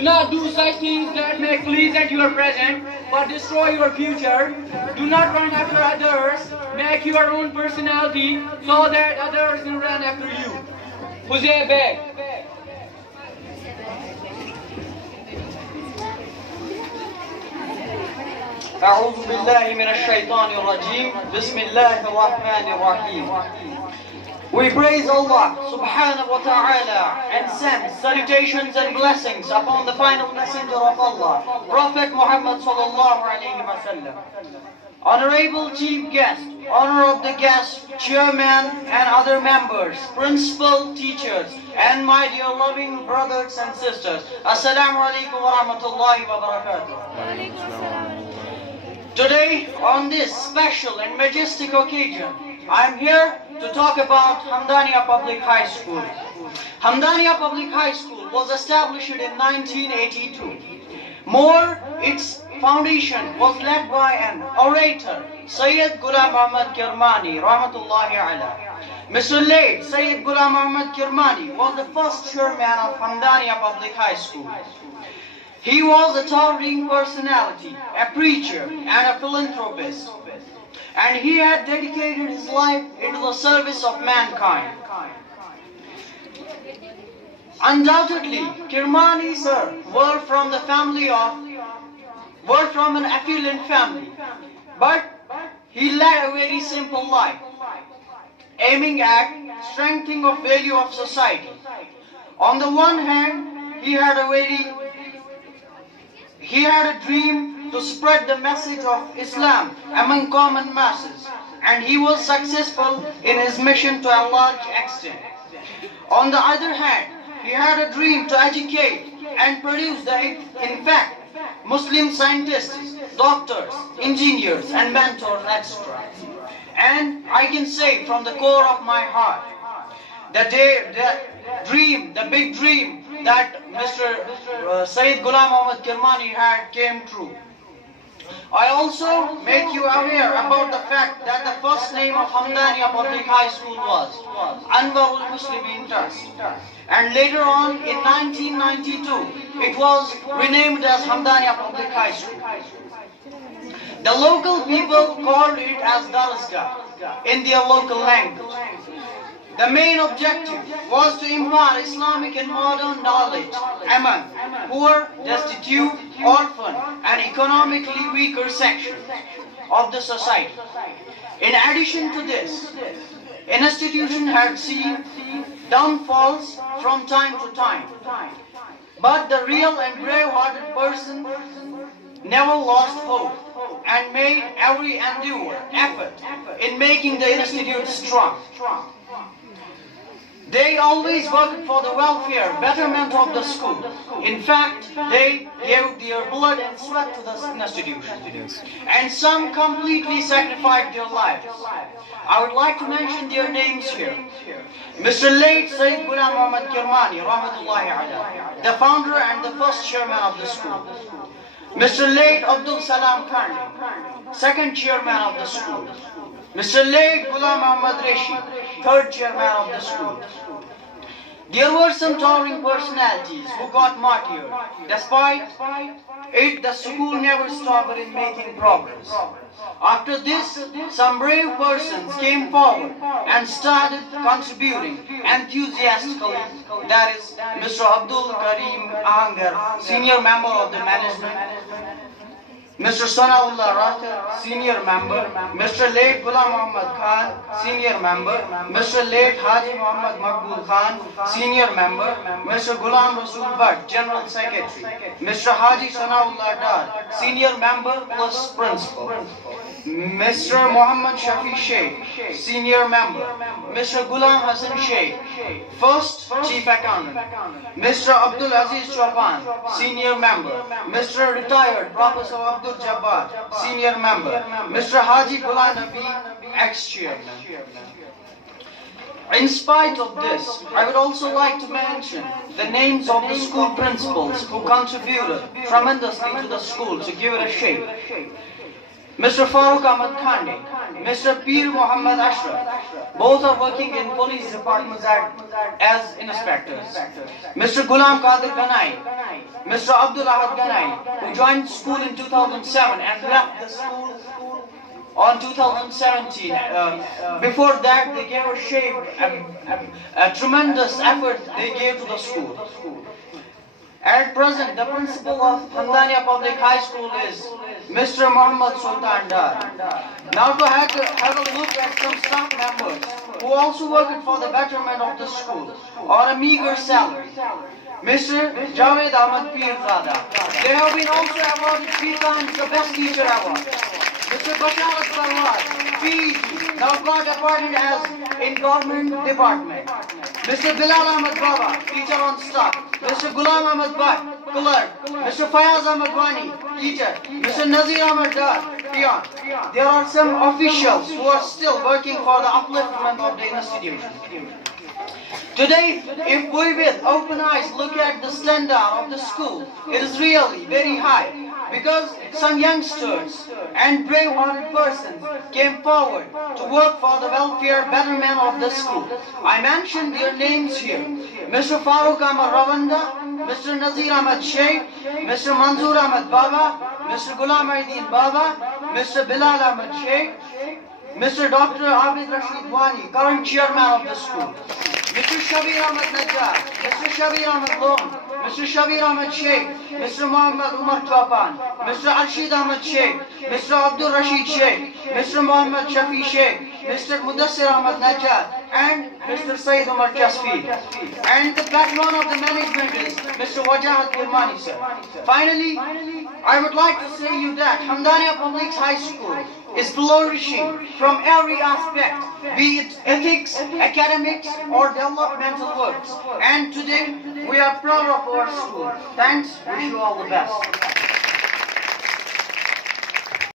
Do not do such things that may pleasant your present, but destroy your future. Do not run after others. Make your own personality so that others will run after you. Huzay Beg. أعوذ بالله من الشيطان الرجيم بسم الله الرحمن الرحيم. We praise Allah subhanahu wa ta'ala and send salutations and blessings upon the final messenger of Allah, Prophet Muhammad sallallahu alayhi wa sallam. Honorable chief guest, honor of the guest, chairman and other members, principal, teachers, and my dear loving brothers and sisters. Assalamu alaikum wa rahmatullahi wa barakatuh. Today, on this special and majestic occasion, I am here to talk about Hamdania Public High School. Hamdania Public High School was established in 1982. Its foundation was led by an orator, Sayyid Ghulam Ahmad Kirmani, rahmatullahi alayh. Mr. late Sayyid Ghulam Ahmad Kirmani was the first chairman of Hamdania Public High School. He was a towering personality, a preacher, and a philanthropist. And he had dedicated his life into the service of mankind. Undoubtedly, Kirmani sir were from an affluent family, but he led a very simple life, aiming at strengthening of value of society. On the one hand, he had a dream to spread the message of Islam among common masses, and he was successful in his mission to a large extent. On the other hand, he had a dream to educate and produce in fact, Muslim scientists, doctors, engineers, and mentors, etc. And I can say from the core of my heart, the big dream that Mr. Sayyid Ghulam Ahmad Kirmani had came true. I also make you aware about the fact that the first name of Hamdania Public High School was Anwarul Muslimin Trust. And later on in 1992, it was renamed as Hamdania Public High School. The local people called it as Darasgah in their local language. The main objective was to impart Islamic and modern knowledge among poor, destitute, orphan, and economically weaker sections of the society. In addition to this, an institution had seen downfalls from time to time, but the real and brave-hearted person never lost hope and made every effort in making the institute strong. They always worked for the welfare, betterment of the school. In fact, they gave their blood and sweat to the institution. And some completely sacrificed their lives. I would like to mention their names here. Mr. late Sayyid Ghulam Ahmad Kirmani, rahmatullahi alayh, the founder and the first chairman of the school. Mr. late Abdul Salam Khandi, second chairman of the school. Mr. late Ghulam Ahmad Reshi, third chairman of the school. There were some towering personalities who got martyred. Despite it, the school never stopped in making progress. After this, some brave persons came forward and started contributing enthusiastically. That is, Mr. Abdul Karim Ahangar, senior member of the management, Mr. Sanaullah Rathar, senior member, Mr. late Ghulam Muhammad Khan, senior member, Mr. late Haji Muhammad Maqbul Khan, senior member, Mr. Ghulam Rasul Bhatt, general secretary, Mr. Haji Sanaullah Dar, senior member plus principal, Mr. Muhammad Shafi Sheikh, senior member, Mr. Ghulam Hassan Sheikh, first chief accountant, Mr. Abdul Aziz Chauhan, senior member, Mr. retired Professor Abdul Jabbar, senior member, Mr. Haji Ghulam Nabi, ex-chairman. In spite of this, I would also like to mention the names of the school principals who contributed tremendously to the school to give it a shape. Mr. Farooq Ahmad Khande, Mr. Peer Muhammad Ashraf, both are working in police departments as inspectors. Mr. Ghulam Qadir Ganai, Mr. Abdul Ahad Ganai, who joined school in 2007 and left the school on 2017. Before that, they gave a tremendous effort they gave to the school. At present, the principal of Hamdania Public High School is Mr. Muhammad Sultan Dar. Now to have a look at some staff members who also work for the betterment of the school on a meager salary. Mr. Javed Ahmad Pirzada. They have been also awarded 3 times the Best Teacher Award. Mr. Basharat Sarwar, PhD, now got appointed as in government department. Mr. Bilal Ahmad Baba, teacher on staff. Mr. Ghulam Ahmad Bhatt, clerk. Mr. Fayaz Ahmad Wani, teacher. Mr. Nazir Ahmad Dar, peon. There are some officials who are still working for the upliftment of the institution. Today, if we with open eyes look at the standard of the school, it is really very high. Because some youngsters and brave-hearted persons came forward to work for the welfare betterment of the school. I mentioned their names here. Mr. Farooq Ahmad Ravanda, Mr. Nazir Ahmad Sheikh, Mr. Manzoor Ahmad Baba, Mr. Ghulam Aydin Baba, Mr. Bilal Ahmad Sheikh, Mr. Dr. Abid Rashid Wani, current chairman of the school, Mr. Shabir Ahmad Najjar, Mr. Shabir Ahmad Lom, Mr. Shabir Ahmad Sheikh, Mr. Muhammad Umar Chaupan, Mr. Arshid Ahmad Sheikh, Mr. Abdul Rashid Sheikh, Mr. Muhammad Shafi Sheikh, Mr. Mudassir Ahmad Najjar, and Mr. Sayyid Umar Jasfi. And the backbone of the management is Mr. Wajahat Kirmani, sir. Finally, I would like to say you that Hamdania Public High School is flourishing from every aspect, be it ethics, academics, or developmental works. And today, we are proud of our school. Thanks. Wish you all the best.